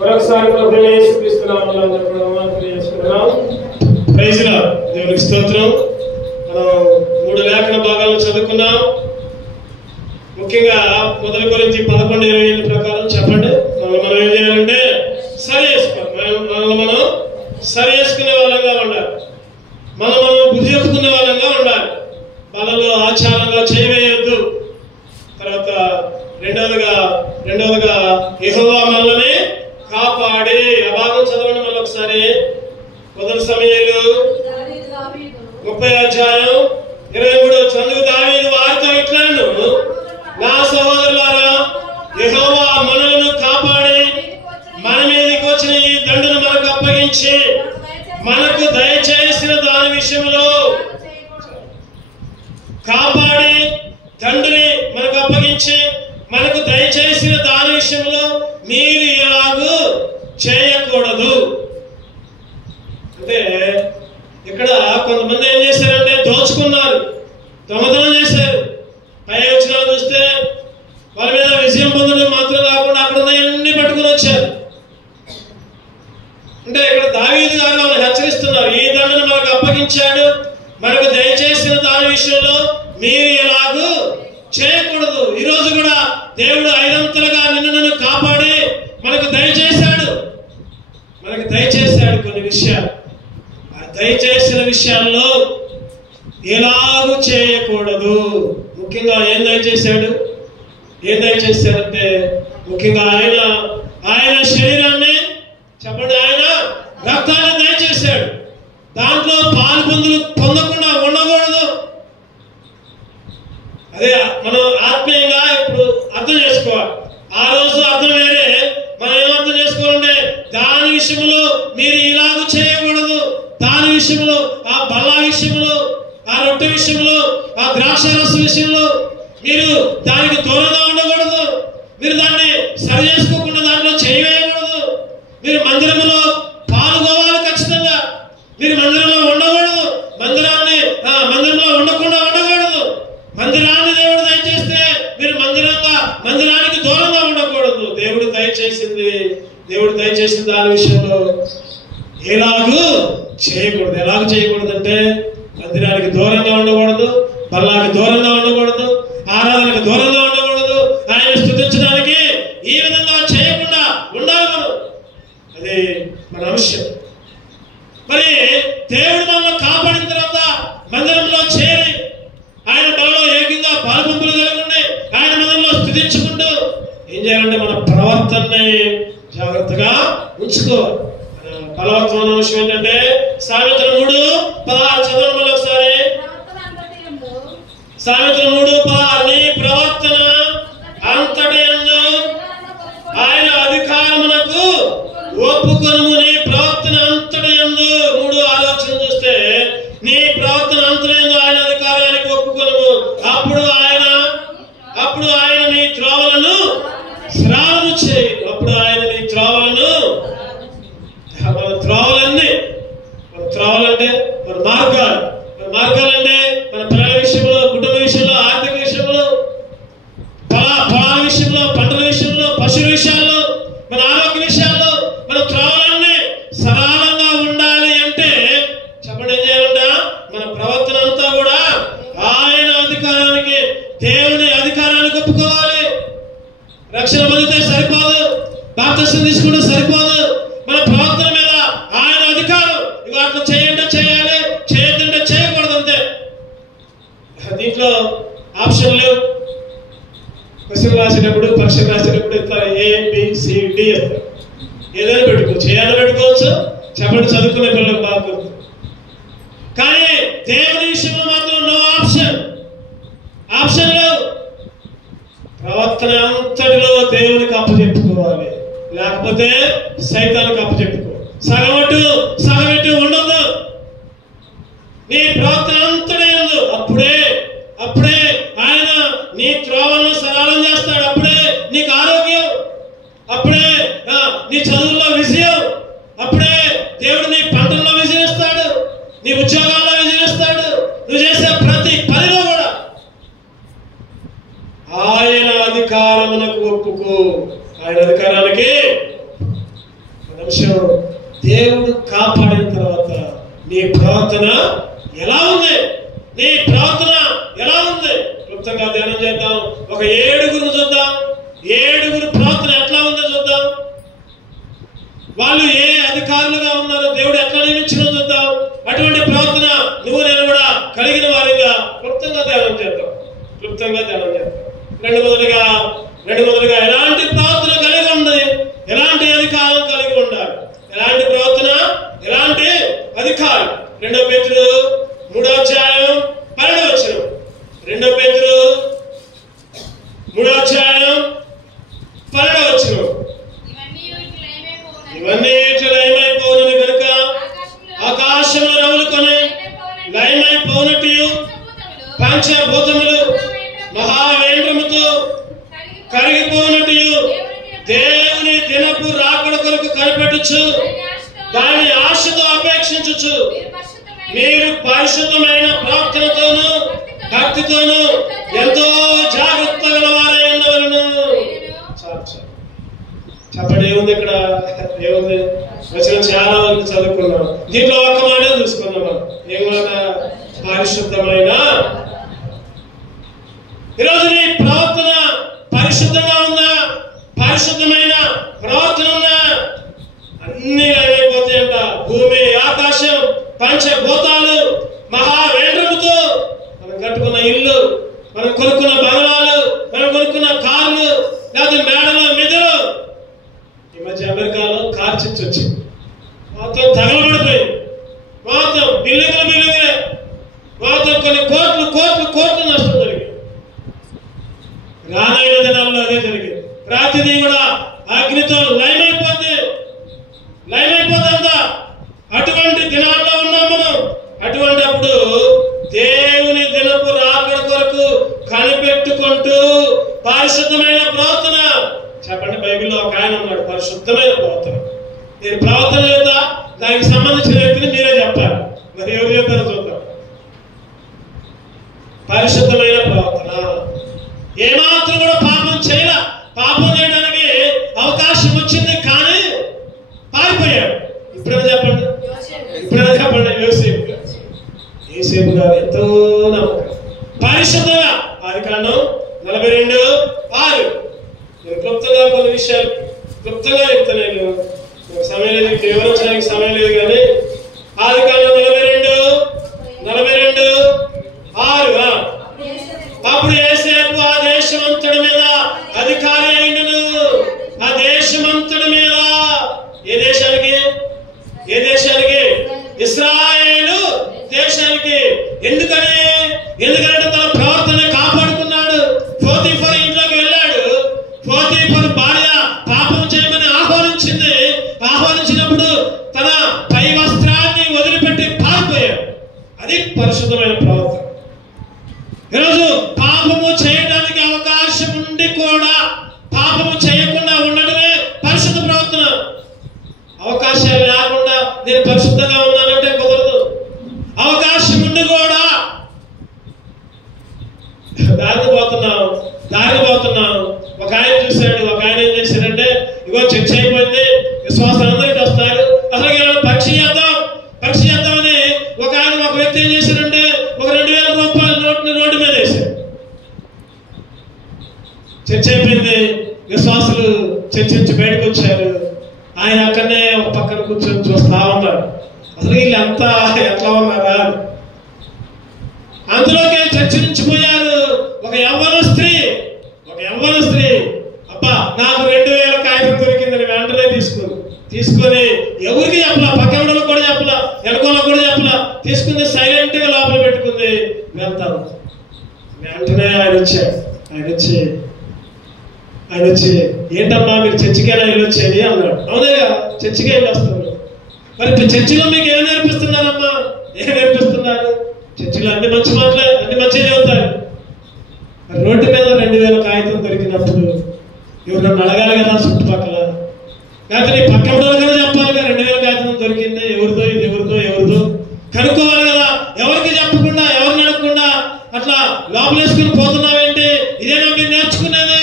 మరొకసారి ప్రభువైన యేసుక్రీస్తు నామములో తెలియజేస్తున్నాం. Praise Lord. దేవునికి స్తోత్రం. మనం 3 లేఖన భాగాలను చదువుకున్నాం. ముఖ్యంగా 1 కొరింథీ 11:28 ప్రకారం చెప్పండి. మనం ఏం చేయాలంటే సరి చేసుకోవాలి. మనం సరి చేసుకునే వాళ్ళంగా ఉండాలి. మనం బుద్ధి చెప్పుకునే వాళ్ళంగా ఉండాలి. మనలో ఆచారంగా చేయవేయొద్దు. తర్వాత రెండవదిగా యెహోవా మనల్ని కాపాడి, ఆ భాగం చదవండి మళ్ళీ ఒకసారి. 1 సమూయేలు 30:23 చదువు. దావీదు వారితో ఇట్లనెను, నా సహోదరులారా, యెహోవా మనలను కాపాడి మన మీదకి వచ్చిన ఈ దండును మనకు అప్పగించి మనకు దయచేసిన దాని విషయంలో, కాపాడి దండుని మనకు అప్పగించి మనకు దయచేసిన దాని విషయంలో మీరు ఎలాగూ చేయకూడదు. అంటే ఇక్కడ కొంతమంది ఏం చేశారంటే దోచుకున్నారు, దొంగతనం చేశారు. పై వచ్చినా చూస్తే వాళ్ళ మీద విజయం పొందడం మాత్రం కాకుండా అక్కడ అన్ని పట్టుకుని వచ్చారు. అంటే ఇక్కడ దావీదు గారు వాళ్ళని హెచ్చరిస్తున్నారు, ఈ దండను మనకు అప్పగించాడు, మనకు దయచేసిన దాని విషయంలో మీరు ఎలాగూ చేయకూడదు. ఈ రోజు కూడా దేవుడు 5 నిన్ను కాపాడి మనకు దయచేశాడు. కొన్ని విషయాలు. ఆ దయచేసిన విషయాల్లో ఎలాగూ చేయకూడదు. ముఖ్యంగా ఏం దయచేశాడంటే ముఖ్యంగా ఆయన శరీరాన్ని చెప్పండి, ఆయన రక్తాన్ని దయచేశాడు. దాంట్లో పాలు పొందకుండా ఉండకూడదు. అదే మనం ఆత్మీయంగా ఇప్పుడు అర్థం చేసుకోవాలి. ఆ రోజు అర్థం వేరే, మనం ఏమర్థం చేసుకోవాలంటే దాని విషయంలో మీరు ఇలాగ చేయకూడదు. దాని విషయంలో, ఆ బల్ల విషయంలో, ఆ రొట్టె విషయంలో, ఆ ద్రాక్ష రసం విషయంలో మీరు దానికి దూరంగా ఉండకూడదు. మీరు దాన్ని సరి చేసుకోకుండా దాంట్లో చేయవేయకూడదు. మీరు మందిరంలో పాల్గొవాలి ఖచ్చితంగా. మీరు మందిరంలో ఉండకూడదు. మందిరంలో ఉండకుండా ఉండకూడదు. మందిరాన్ని దేవుడు దయచేస్తే మీరు మందిరానికి దూరంగా ఉండకూడదు. దేవుడు దయచేసిన దాని విషయంలో ఎలాగూ చేయకూడదు అంటే మందిరానికి దూరంగా ఉండకూడదు, బల్లాకి దూరంగా ఉండకూడదు, ఆరాధనకు దూరంగా ఉండకూడదు. ఆయన స్తుతించడానికి ఈ విధంగా చేయకుండా ఉండాలి మనం. అది మన అంశం. మరి దేవుడు మనల్ని కాపాడిన తర్వాత మందిరంలో చేరి ఆయన బలలో ఏకంగా పాలుపంపులు కలిగి ఉండి ఆయన మందిరంలో స్తుతించుకుంటూ ఏం చేయాలంటే మన ప్రవర్తనని జాగ్రత్తగా ఉంచుకోవాలి. బలవంతమైన విషయం ఏంటంటే సామెతలు 3:16 చదవండి మళ్ళీ ఒకసారి. సామెతలు 3:16 నీ ప్రవర్తన అంతటి యందు ఆయన అధికారమునకు ఒప్పుకొనుము. నీ ప్రవర్తన అంతటి యందు 3 ఆలోచన చూస్తే నీ ప్రవర్తన అంతటి యందు ఆయన అధికారానికి ఒప్పుకొనుము. అప్పుడు ఆయన నీ త్రోవలను స్నానము చేయి. అప్పుడు ఆయన నీ త్రోవలను, మన త్రోవలంటే మన మార్గాలంటే మన పిల్లల విషయంలో, కుటుంబ విషయంలో, ఆర్థిక విషయంలో, పొలాల విషయంలో, పంటల విషయంలో, పశువుల విషయాల్లో, మన ఆరోగ్య విషయాల్లో మన త్రోవలన్నీ సరళంగా ఉండాలి అంటే చెప్పండి ఏం చేయాలంట? మన ప్రవర్తన అంతా కూడా ఆయన అధికారానికి, దేవుని అధికారానికి ఒప్పుకోవాలి. రక్షణ పొందితే సరిపోదు, బాప్తిసం తీసుకుంటే సరిపోదు. మన ప్రవర్తన మీద ఆయన అధికారం. ఇక అట్లా చేయంటే చేయాలి, చేయొద్దంటే చేయకూడదు అంతే. దీంట్లో ఆప్షన్ లేవు. క్వశ్చన్ రాసేటప్పుడు, పరీక్ష రాసేటప్పుడు ఇట్లా ABCD ఏదైనా పెట్టుకోవచ్చు, చేయాలని పెట్టుకోవచ్చు. చెప్పండి, చదువుకునే పిల్లలకు బాగుంది. కానీ దేవుని విషయంలో మాత్రం నో ఆప్షన్ లేవు. ప్రవర్తన అంతటిలో దేవునికి అప్పచెప్పుకోవాలి, లేకపోతే సైతానికి అప్పచెప్పుకోవాలి. సగం ఇటు ఉండదు. నీ ప్రవర్తన అంతటి యందు అప్పుడే ఆయన నీ త్రోవలను సరళం చేస్తాడు. అప్పుడే నీకు ఆరోగ్యం, అప్పుడే నీ చదువుల్లో విజయం, అప్పుడే దేవుడు నీ పంటల్లో విజయిస్తాడు, నీ ఉద్యోగాల్లో విజయిస్తాడు. నువ్వు చేసే ప్రతి పనిలో కూడా ఆయన అధికారం నామమునకు ఒప్పుకో, ఆయన అధికారానికి. అంశం, దేవుడు కాపాడిన తర్వాత నీ ప్రవర్తన ఎలా ఉంది? నీ ప్రవర్తన ఎలా ఉంది? క్లుప్తంగా ధ్యానం చేద్దాం. ఒక 7 చూద్దాం. 7 ప్రవర్తన ఎట్లా ఉందో చూద్దాం. వాళ్ళు ఏ అధికారులుగా ఉన్నారో దేవుడు ఎట్లా నియమించినో చూద్దాం. అటువంటి ప్రవర్తన నువ్వు నేను కూడా కలిగిన వారిగా క్లుప్తంగా ధ్యానం చేద్దాం. రెండు మొదలుగా ఎలాంటి ప్రవర్తన కలిగి ఉంది, ఎలాంటి అధికారం కలిగి ఉండాలి, ఎలాంటి ప్రవర్తన, ఎలాంటి అధికారం. 2 పేతురు 3వ అధ్యాయం 12వ వచనం. 2 పేతురు 3వ అధ్యాయం 12వ వచనం. ఇవన్నీ ఇట్లా లయమైపోవునని కనుక ఆకాశంలో రవులుకొని లయమైపోనట్టు పంచభూతములు మహావేంద్రముతో కరిగిపోనట్టు దేవుని దినపు రాకడ కొరకు కనిపెట్టచ్చు, దాని ఆశతో అపేక్షించచ్చు. మీరు పరిశుద్ధమైన ప్రార్థనతోనూ భక్తితోనూ ఎంతో జాగ్రత్త గలవారై ఉండవలెను. చెప్పండి, ఏముంది ఇక్కడ? ఏముంది? వచనం చాలా మంది చదువుకున్నాం. దీంట్లో ఒక్క మాటే చూసుకున్నాం. ఏమన్నా? పరిశుద్ధమైన. ఈరోజు నీ ప్రవర్తన పరిశుద్ధంగా ఉందా? పరిశుద్ధమైన ప్రవర్తన ఉందా? అన్ని అయిపోతాయంట. భూమి, ఆకాశం, పంచభూతాలు మహావేంద్రముతో మనం కట్టుకున్న ఇల్లు, మనం కొనుక్కున్న బంగళాలు, మనం కొనుక్కున్న కార్లు, లేదా మేడలు, మిద్దెలు. ఈ మధ్య అమెరికాలో కార్ చిచ్చు వచ్చింది, మొత్తం తగలబడిపోయింది, మొత్తం బిల్లుగా మొత్తం కొన్ని కోట్లు నష్టం జరిగింది. రానైన దినాల్లో అదే జరిగింది. ప్రతిదీ కూడా అగ్నితో లయమైపోతుందా? అటువంటి దినాల్లో ఉన్నాం మనం. అటువంటి అప్పుడు దేవుని దినపు రాకడ కొరకు కనిపెట్టుకుంటూ పరిశుద్ధమైన ప్రవర్తన. చెప్పండి, బైబిల్లో ఒక ఆయన ఉన్నాడు, పరిశుద్ధమైన ప్రవర్తన. నేను ప్రవర్తన చేద్దా, దానికి సంబంధించిన వ్యక్తిని మీరే చెప్పాలి. మరి ఎవరు చెప్తారో చూద్దాం. పరిశుద్ధమైన ప్రవర్తన. ఏమాత్రం కూడా పాపం చేయలే. పాపం చేయడానికి అవకాశం వచ్చింది కానీ పారిపోయాడు. ఇప్పుడైనా చెప్పండి, యోసేపు గారు ఎంతో నమ్మకం, పరిశుద్ధంగా. ఆదికాండం 42:6. నేను క్లుప్తంగా కొన్ని విషయాలు క్లుప్తంగా చెప్తాను. సమయం లేదు, వివరించడానికి సమయం లేదు. కానీ ఆదికాండం 42:6. అప్పుడు యోసేపు ఆ దేశమంతటి మీద అధికారి అయిండును. ఆ దేశమంతటి మీద. ఏ దేశానికి? ఇశ్రాయేలు దేశానికి. ఎందుకంటే తన ప్రవర్తన కాపాడుకున్నాడు. పోతీఫరు ఇంట్లోకి వెళ్ళాడు. పోతీఫరు భార్య పాపం చేయమని ఆహ్వానించినప్పుడు తన పై వస్త్రాన్ని వదిలిపెట్టి పారిపోయాడు. అది పరిశుద్ధమైన ప్రవర్తన. ఈరోజు పాపము చేయడానికి అవకాశం ఉండి కూడా పాపము చేయకుండా ఉండడమే పరిశుద్ధ ప్రవర్తన. అవకాశాలు లేకుండా నేను పరిశుద్ధంగా ఉన్నానంటే కుదరదు. అవకాశం ఉండి కూడా దారిని పోతున్నాం. ఒక ఆయన చూశాడు. ఒక ఆయన ఏం చేశాడంటే, ఇగో చర్చ అయిపోయింది, విశ్వాసాలు అందరికీ వస్తారు, అసలు పరీక్ష చేద్దామని ఒక వ్యక్తి ఏం చేశాడంటే ఒక 2000 రూపాయల నోట్ని రోడ్డు మీద వేశాడు. చర్చ అయిపోయింది, విశ్వాసులు చర్చించి బయటకు వచ్చారు. ఆయన అక్కడనే ఒక పక్కన కూర్చొని చూస్తా ఉన్నాడు. అసలు వీళ్ళంతా ఎట్లా ఉన్నారా? అందులోకి చర్చించిపోయారు. ఒక యవ్వన స్త్రీ అబ్బా నాకు 2000 కాగితం దొరికిందని వెంటనే తీసుకొని ఎవరికి చెప్పలా, పక్కన కూడా చెప్పలా, వెనకోళ్ళకు కూడా చెప్పలా, తీసుకుంది, సైలెంట్ గా లోపల పెట్టుకుంది. వెళ్తాను. వెంటనే ఆయన వచ్చి ఏంటమ్మా మీరు చర్చికైనా వెళ్ళి వచ్చేది అన్నాడు. అవునగా, చర్చికే వెళ్ళి వస్తాను. మరి చర్చిలో మీకు ఏం నేర్పిస్తున్నారమ్మా? చర్చిలో అన్ని మంచి మాటలే, అన్ని మంచిగా చదువుతారు. రోడ్డు మీద 2000 కాగితం దొరికినప్పుడు ఎవరన్నా అడగాలి కదా, చుట్టుపక్కల, లేకపోతే నీ పక్కన కదా చెప్పాలి కదా. 2000 కాగితం దొరికింది, ఎవరిదో ఇది, ఎవరిదో కనుక్కోవాలి కదా. ఎవరికి చెప్పకుండా, ఎవరిని అడగకుండా అట్లా లోపలేసుకుని పోతున్నావేంటి? ఇదేనా మీరు నేర్చుకునేది?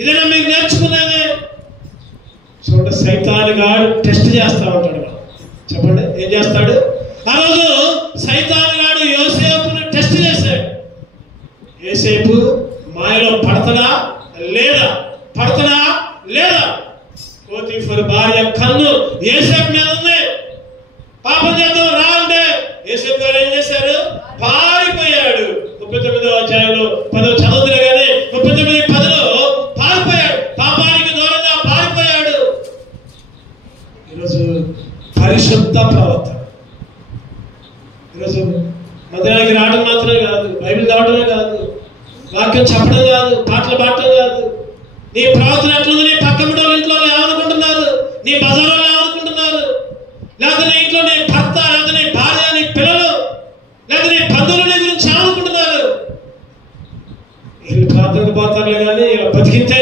ఇదేనా మీకు నేర్చుకునేది? చూడండి, సైతాను గాడు టెస్ట్ చేస్తా ఉంటాడు. చెప్పండి, ఏం చేస్తాడు? ఆ రోజు సైతాను గాడు యోసేపును టెస్ట్ చేశాడు. యోసేపు మాయలో పడతాడా లేదా? పడతాడా లేదా? పోతీఫరు భార్య కన్ను యోసేపు మీద ఉంది. పాపం చేద్దాం రా అంటే యోసేపు గారు ఏం చేశారు? పారిపోయాడు. 39వ అధ్యాయంలో 10వ చదువుతున్నా కానీ 39:10 పారిపోయాడు. పాపానికి దూరంగా పారిపోయాడు. ఈరోజు పరిశుద్ధ ప్రవర్తన. ఈరోజు మందిరానికి రావడం మాత్రమే కాదు, బైబిల్ చదవడమే కాదు, వాక్యం చెప్పడం కాదు, పాటలు పాడటం కాదు. నీ ప్రవర్తన ఎట్లుంది? నీ పక్క బిడ్డల ఇంట్లో ఏమనుకుంటున్నారు? నీ బజార్లో ఏమనుకుంటున్నారు? లేదా నీ ఇంట్లో నీ భర్త, లేదా నీ భార్య, నీ పిల్లలు, లేదా నీ బంధువులు నీ గురించి ఏమనుకుంటున్నారు? వీళ్ళు ప్రార్థనకు పోతారులే కానీ ఇలా బతికితే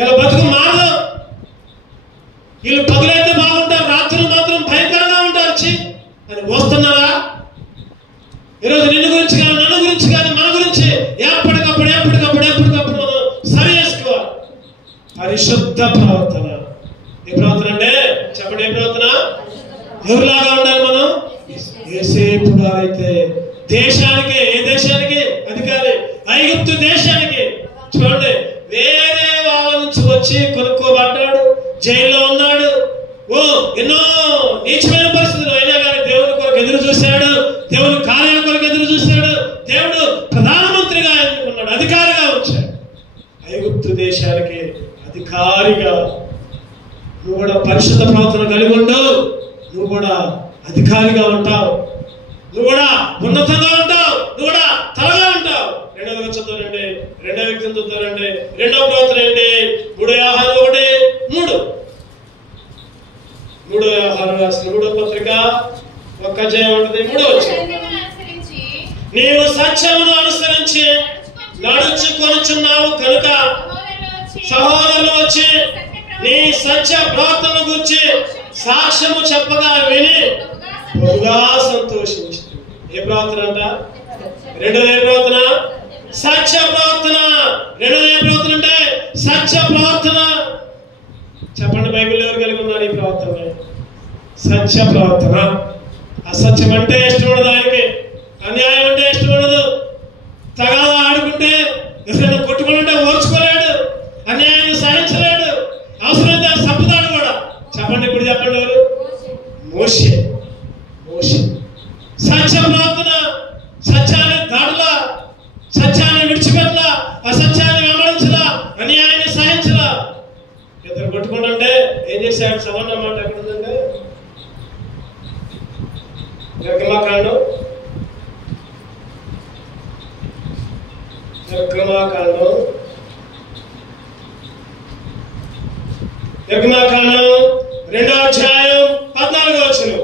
ఇలా బతుకు మారదు. వీళ్ళు పగులైతే బాగుంటారు, రాత్రులు మాత్రం భయంకరంగా ఉంటారు అని వస్తున్నారా? ఈరోజు నిన్ను గురించి కానీ, నన్ను గురించి కానీ, మన గురించి ఎప్పటికప్పుడు మనం సరి చేసుకోవాలి. పరిశుద్ధ ప్రవర్తన. ఏ ప్రవర్తన అంటే చెప్పండి, ఏ ప్రవర్తన? ఎవరిలాగా ఉండాలి మనం? యోసేపు గారైతే దేశానికి, ఏ దేశానికి అధికారి? ఐగుప్తు దేశానికి. చూడండి, వేరే వాళ్ళ నుంచి వచ్చి కొనుక్కోబడ్డాడు, జైల్లో ఉన్నాడు. ఎన్నో నీచమైన పరిస్థితులు అయినా కానీ దేవుని కొరకు ఎదురు చూశాడు, దేవుని కార్యాల కొరకు ఎదురు చూశాడు. దేవుడు ప్రధానమంత్రిగా ఎన్నుకున్నాడు, అధికారిగా వచ్చాడు. ఐగుప్తు దేశానికి అధికారిగా. నువ్వు కూడా పరిశుద్ధ ప్రవర్తన కలిగి ఉండు. నువ్వు కూడా అధికారిగా ఉంటావు, నువ్వు కూడా ఉన్నతంగా ఉంటావు, నువ్వు కూడా తలగా ఉంటావు. రెండవ చదువుతారండి, రెండవ వ్యక్తిని చదువుతారండి. రెండవ ప్రవర్తన ఏంటి? 3 యోహాను 1:3. 3 యోహాను రాసిన 3వ పత్రిక 1 అధ్యాయం ఉంటుంది, 3వ వచనం. నీవు సత్యమును అనుసరించి నడుచుకొనుచున్నావు కనుక సహోదరులు వచ్చి నీ సత్య ప్రవర్తన గురించి సాక్ష్యము చెప్పగా విని బహుగా సంతోషించు. ఏ ప్రవర్తన అంట? రెండవ ఏ ప్రవర్తన? సత్య ప్రవర్తన. రెండవ ఏ ప్రవర్తన అంటే సత్య ప్రవర్తన. చెప్పండి, బైబిల్ ఎవరు కలిగి ఉన్నారు ఈ ప్రవర్తన? సత్య ప్రవర్తన. అసత్యం అంటే ఇష్టం ఉండదు ఆయనకి, అన్యాయం అంటే ఇష్టం ఉండదు. తగాదా ఆడుకుంటే, ఎవరైనా కొట్టుకుంటే ఓర్చుకోలేడు, అన్యాయాన్ని సహించలేడు, అవసరమైతే చంపుతాడు కూడా. చెప్పండి, ఇప్పుడు చెప్పండి ఎవరు? మోషే. సత్య ప్రవర్తన. సత్యాన్ని దాడులా, సత్యాన్ని విడిచిపెట్టలా, అసత్యాన్ని వెంబడించలా, అన్యాయాన్ని సహించలా. ఇద్దరు కొట్టుకుంటుంటే ఏం చేశాడు? సమాన మాట ఎక్కడ ఉందంటే నిర్గమాకాండం 2వ అధ్యాయం 14వ వచనం.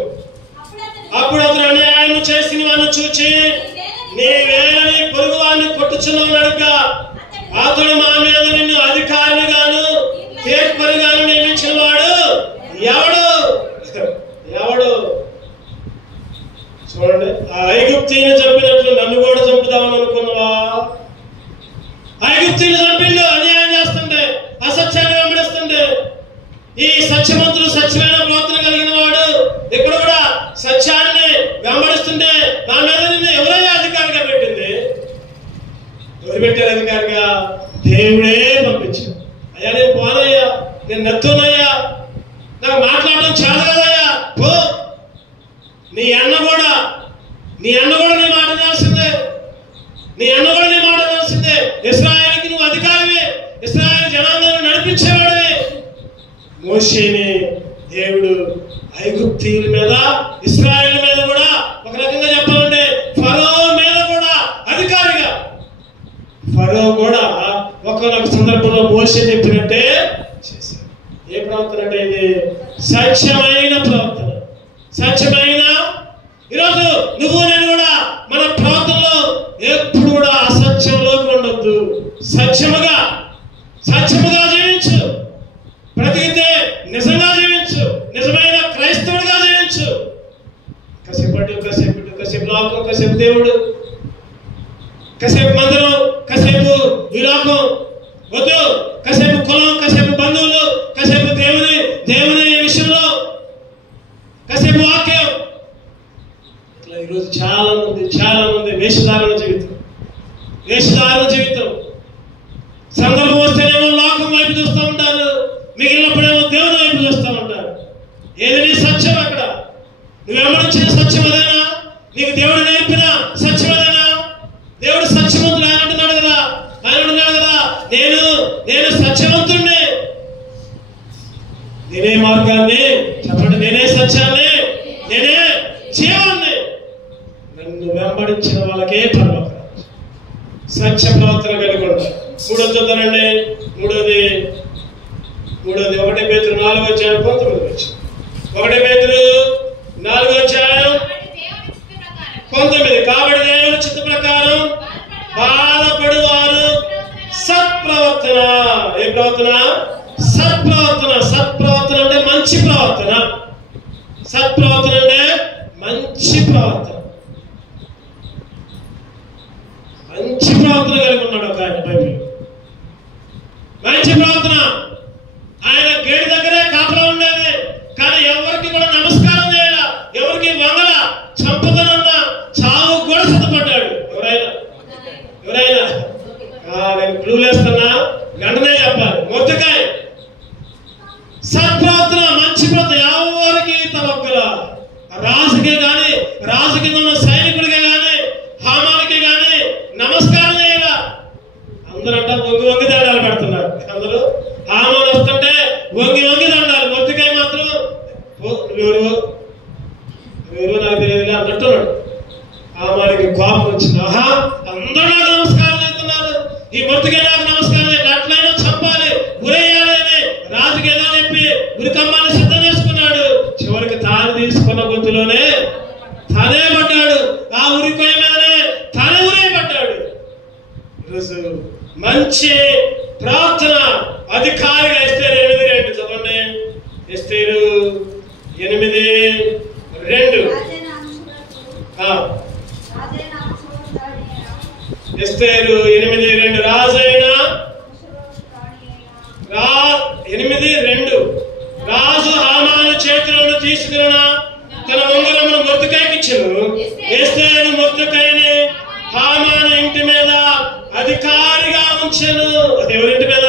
అప్పుడు అతను అన్యాయం చేసిన వాడిని చూచి నీ వేలని పొరుగు వాడిని కొట్టుచున్నావు అడుగ, అతడు మా మీద నిన్ను అధికారిగాను తీర్పరిగాను నియమించిన వాడు ఎవడు? చూడండి, ఆ ఐగుప్తీని చంపినట్లు నన్ను కూడా చంపుదామని అనుకున్నావా? ఐగుప్తీని చంపిండు అన్యాయం చేస్తుంటే, అసత్యాన్ని వెంబడిస్తుంటే. ఈ సత్యవంతుడు, సత్యమైన ప్రవర్తన కలిగిన వాడు ఇక్కడ కూడా సత్యాన్ని వెంబడిస్తుంటే నా మీద నిన్ను ఎవరయ్యా అధికారిగా పెట్టింది? ఎవరు పెట్టారు అధికారిగా? దేవుడే పంపించాడు. అయ్యా నేను పోనయ్యా, నేను నెత్తునయ్యా, నాకు మాట్లాడడం చాలు కదయ్యా, పో. నీ అన్న కూడా నీ మాట వినాల్సిందే. ఇశ్రాయేలుకి నువ్వు అధికారివి, ఇశ్రాయేలు జనాంగాన్ని నడిపించేవాడివి. మోషేని దేవుడు ఐగుప్తీయుల మీద, ఇశ్రాయేలు మీద కూడా, ఒక రకంగా చెప్పాలంటే ఫరో మీద కూడా అధికారిగా. ఫరో కూడా ఒకనొక సందర్భంలో మోషే చెప్పినట్టే చేశాడు. ఏ ప్రవర్తన అంటే ఇది? సత్యమైన ప్రవర్తన. సత్యమైన. ఈరోజు నువ్వు నేను కూడా మన ప్రవర్తనలో ఎప్పుడు కూడా అసత్యంలోకి ఉండొద్దు. సత్యముగా జీవించు. బ్రతికితే నిజంగా జీవించు, నిజమైన క్రైస్తవుడిగా జీవించు. కాసేపు లోకం, కాసేపు దేవుడు, కాసేపు మందిరం, కాసేపు ఈ లోకం వద్దు. కాసేపు కులం, కాసేపు బంధువులు, కాసేపు దేవుని విషయంలో, కాసేపు వాక్యం. ఇట్లా ఈరోజు చాలా మంది వేషధారణ జీవితం. సందర్భం వస్తేనేమో లోకం వైపు చూస్తూ ఉంటారు, మిగిలినప్పుడేమో దేవుని వైపు చూస్తూ ఉంటారు. ఏది నీ సత్యం? అక్కడ నువ్వు వెంబడించిన సత్యం అదేనా? నీకు దేవుడు నేర్పిన సత్యం అదేనా? దేవుడు సత్యవంతుడు. ఆయన అంటున్నాడు కదా, నేను సత్యవంతుడిని, నేనే మార్గాన్ని, చెప్పండి, నేనే సత్యాన్ని, నేనే జీవాన్ని. నన్ను వెంబడించిన వాళ్ళకే పరలోకం. సత్య ప్రవర్తన కలిగి ఉంటారు. మూడోది చూద్దానండి. మూడోది 1 పేతురు 4:19. 1 పేతురు 4:19. కాబట్టి దేవుని చిత్త ప్రకారం బాధపడువారు సత్ప్రవర్తన. ఏ ప్రవర్తన? సత్ప్రవర్తన అంటే మంచి ప్రవర్తన. సత్ప్రవర్తన అంటే మంచి ప్రవర్తన. మంచి ప్రవర్తన కలిగి ఉన్నాడు ఒక ఆయన బైబిల్. మంచి ప్రవర్తన. ఆయన గేటు దగ్గరే కాపలా ఉండేది, కానీ ఎవరికి కూడా నమస్కారం చేయాల, ఎవరికి వంగల, చంపుతానన్నా చావు కూడా సిద్ధపడ్డాడు. ఎవరైనా నేను క్లూలేస్తున్నా, వెంటనే చెప్పాలి. మొత్తకాయ సత్ప్రవర్తన, మంచి ప్రవర్తన. ఎవరికి తలొక్కల, రాజుకే గాని, రాజు కింద ఉన్న సైనికుడికే గాని, హామానికి గాని నమస్కారం చేయాల. అందరంట వంగి దండాలు పెడుతున్నారు. అందరూ హామాలు వస్తుంటే వంగి దండాలు. మొత్తకాయ మాత్రం ఎవరు నాకు తెలియదు అన్నట్టున్నాడు. హామానికి కోపం వచ్చింది. అందరూ నాకు నమస్కారం చేస్తున్నారు, ఈ మొత్తకాయ నాకు నమస్కారం చేయాలి, అట్లయినా చంపాలి, ఉరేయాలని రాజుకి ఏదో చెప్పి ఉరికమ్మాన్ని సిద్ధం చేసుకున్నాడు. చివరికి తాను తీసుకున్న గొంతులోనే తానే పడ్డాడు. ఆ ఉరికొయ్య మీదనే తానే ఉరేయబడ్డాడు. ఈరోజు మంచి ప్రార్థన అధికారిగా ఎస్తేరు 8:2 చదవండి. ఎస్తేరు 8:2. ఎస్తేరు 8:2. రాజైన 8:2. రాజు హామాను చేతులను తీసుకున్న తన ఉంగరమును మొర్దెకైకి ఇచ్చెను. ఎస్తేరు మొర్దెకైని హామాను ఇంటి మీద అధికారిగా ఉంచెను. ఎవరింటి మీద?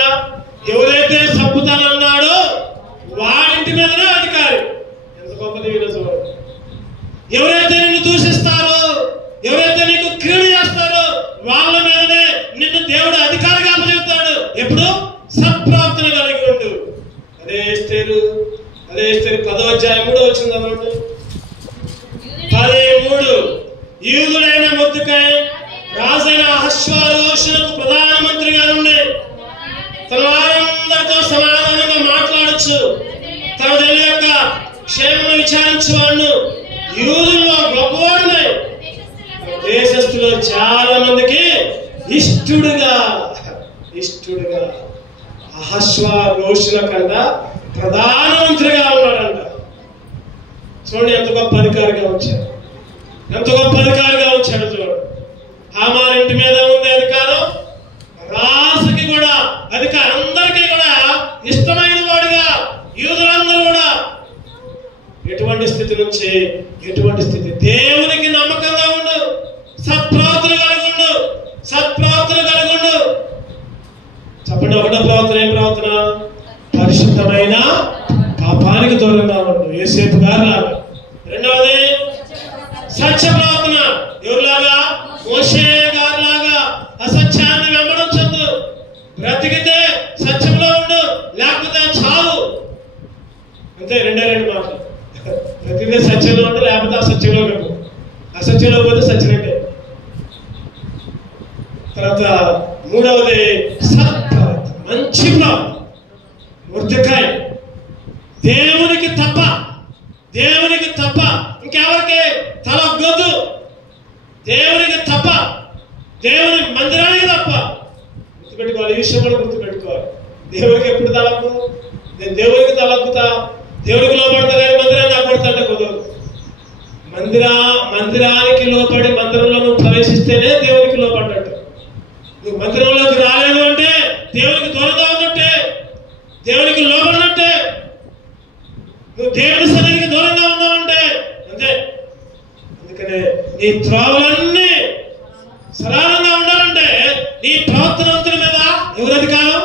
ఎవరైతే చంపుతానన్నాడో వాడింటి మీదనే అధికారి. ఎంత గొప్పది ఈరోజు! ఎవరైతే నిన్ను దూషిస్తారో, ఎవరైతే నీకు కీడు చేస్తారో వాళ్ళ మీదనే నిన్ను దేవుడు అధికారిగా అప్పచెప్తాడు. ఎప్పుడు? సత్ప్రవర్తన కలిగి ఉండు. అదే ఎస్తేరు 10:3 13. యూదుడైన మొర్దెకై రాజైన అహష్వేరోషునకు ప్రధానమంత్రిగా ఉండి తన వారందరితో సమాధానంగా మాట్లాడచ్చు, తన తల్లి యొక్క క్షేమం విచారించేవాడు. యూదుల్లో గొప్పవాడునే, దేశస్తులో చాలా మందికి ఇష్టడుగా అహష్వేరోషుల కన్నా ప్రధానమంత్రిగా ఉన్నాడంట. చూడండి ఎంత గొప్ప అధికారిగా వచ్చాడు, చూడు. హామాను ఇంటి మీద ఉంది అధికారం, రాజుకి కూడా అధికారం, అందరికీ కూడా ఇష్టమైన వాడుగా యూదులందరూ కూడా. ఎటువంటి స్థితి నుంచి ఎటువంటి స్థితి? దేవునికి నమ్మకంగా ఉండు, సత్ప్రవర్తన కలిగి ఉండు. చెప్పండి, ఒకటో ప్రవర్తన ఏం ప్రవర్తన? పరిశుద్ధమైన పాపానికి దూరంగా ఉండు, యోసేపు గారి లాగా. రెండవది సత్య ప్రవర్తన. ఎవరిలాగా? మోషే గారి లాగా అసత్యాన్ని వెంబడించొద్దు. బ్రతికితే సత్యంలో ఉండు, లేకపోతే చావు. అంతే, 2 మాటలు. బ్రతికితే సత్యంలో ఉండు, లేకపోతే అసత్యంలో ఉండు. అసత్యంలో పోతే సత్యనంటే. తర్వాత మూడవది సత్ప్రవర్తన, మంచి ప్రవర్తన. మొర్దెకై దేవునికి తప్ప ఇంకెవరికి తలొగ్గొద్దు. దేవునికి తప్ప, దేవుని మందిరానికి తప్ప. గుర్తుపెట్టుకోవాలి, ఈ విషయం కూడా గుర్తుపెట్టుకోవాలి. దేవునికి ఎప్పుడు తలపు? నేను దేవునికి తలపుతా, దేవునికి లోపడతా, కానీ మందిరాన్ని నాకు పడతా అంటే కుదరదు. మందిరానికి లోపడి మందిరంలో నువ్వు ప్రవేశిస్తేనే దేవునికి లోపడ్డట్టు. నువ్వు మందిరంలోకి రాలేదు అంటే దేవునికి దూరంగా ఉన్నట్టే, దేవునికి లోబడినట్టే. నువ్వు దేవుని సన్నిధికి దూరంగా ఉన్నావంటే అంతే. అందుకనే నీ త్రోవలన్నీ సరళంగా ఉండాలంటే నీ ప్రవర్తనంతుల మీద ఎవరి అధికారం?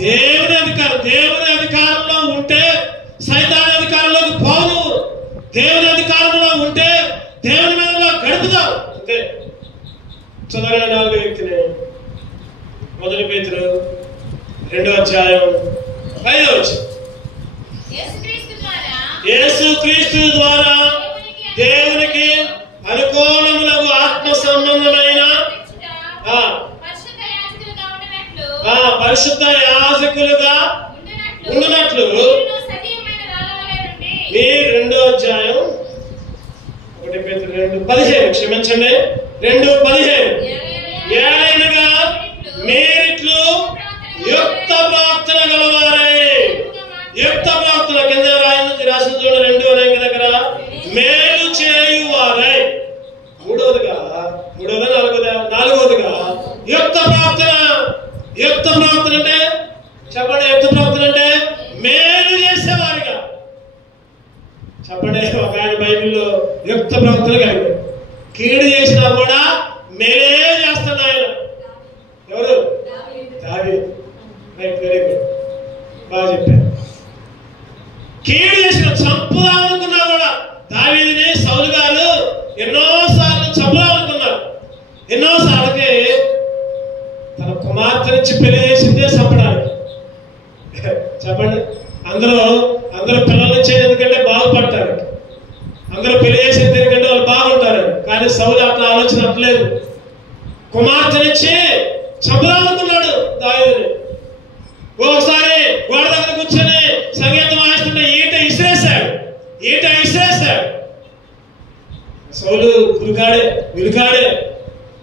దేవుని అధికారం. దేవుని అధికారంలో ఉంటే సైతాన్ అధికారంలోకి పోవు. దేవుని అధికారంలో ఉంటే దేవుని మీద గడుపుదాం అంతే. చదవగల 4 వ్యక్తిని 1 పేతురు 2వ అధ్యాయం 5వ వచనం. యేసుక్రీస్తు ద్వారా దేవునికి అనుకూలములకు ఆత్మ సంబంధమైన పరిశుద్ధ యాజకులుగా ఉండునట్లు మీ 2వ అధ్యాయం 1 పేతురు 2:15 క్షమించండి 2:15 ఏలైనగా మీరిట్లు యుక్త ప్రార్థన గలవారై, యుక్త ప్రార్థన కింద రాసిన చూడండి 2 అనే దగ్గర మేలు చేయువారై. మూడవదిగా నాలుగవదిగా యుక్త ప్రార్థన. యుక్త ప్రార్థన అంటే చెప్పండి, యుక్త ప్రార్థన అంటే మేలు చేసేవారిగా. చెప్పండి, ఒక ఆయన బైబిల్లో యుక్త ప్రార్థన కలిగి కీడు చేసినా కూడా మేలే చేస్తాడు ఆయన. ఎవరు? దావీదు. రైట్, వెరీ గుడ్, బాగా చెప్పారు. కీడు చేసిన చంపుదామనుకున్నా కూడా దావీదుని సౌలు గారు ఎన్నోసార్లు చంపుదామనుకున్నారు. ఎన్నోసార్లకి తన కుమార్తెనిచ్చి పెళ్లి చేసిందే చంపడానికి. చెప్పండి, అందరూ పిల్లలు ఇచ్చేది ఎందుకంటే బాగుపడతారు, అందరూ పెళ్లి చేసేది ఎందుకంటే వాళ్ళు బాగుంటారు. కానీ సౌలు అట్లా ఆలోచన అట్లేదు. కుమార్తెనిచ్చి చంపుదామనుకున్నాడు దావీదుని. ఒకసారి గోడ దగ్గర కూర్చొని సంగీతం వాయిస్తుంటే ఈట ఇసిరేశాడు. సౌలు విలుకాడే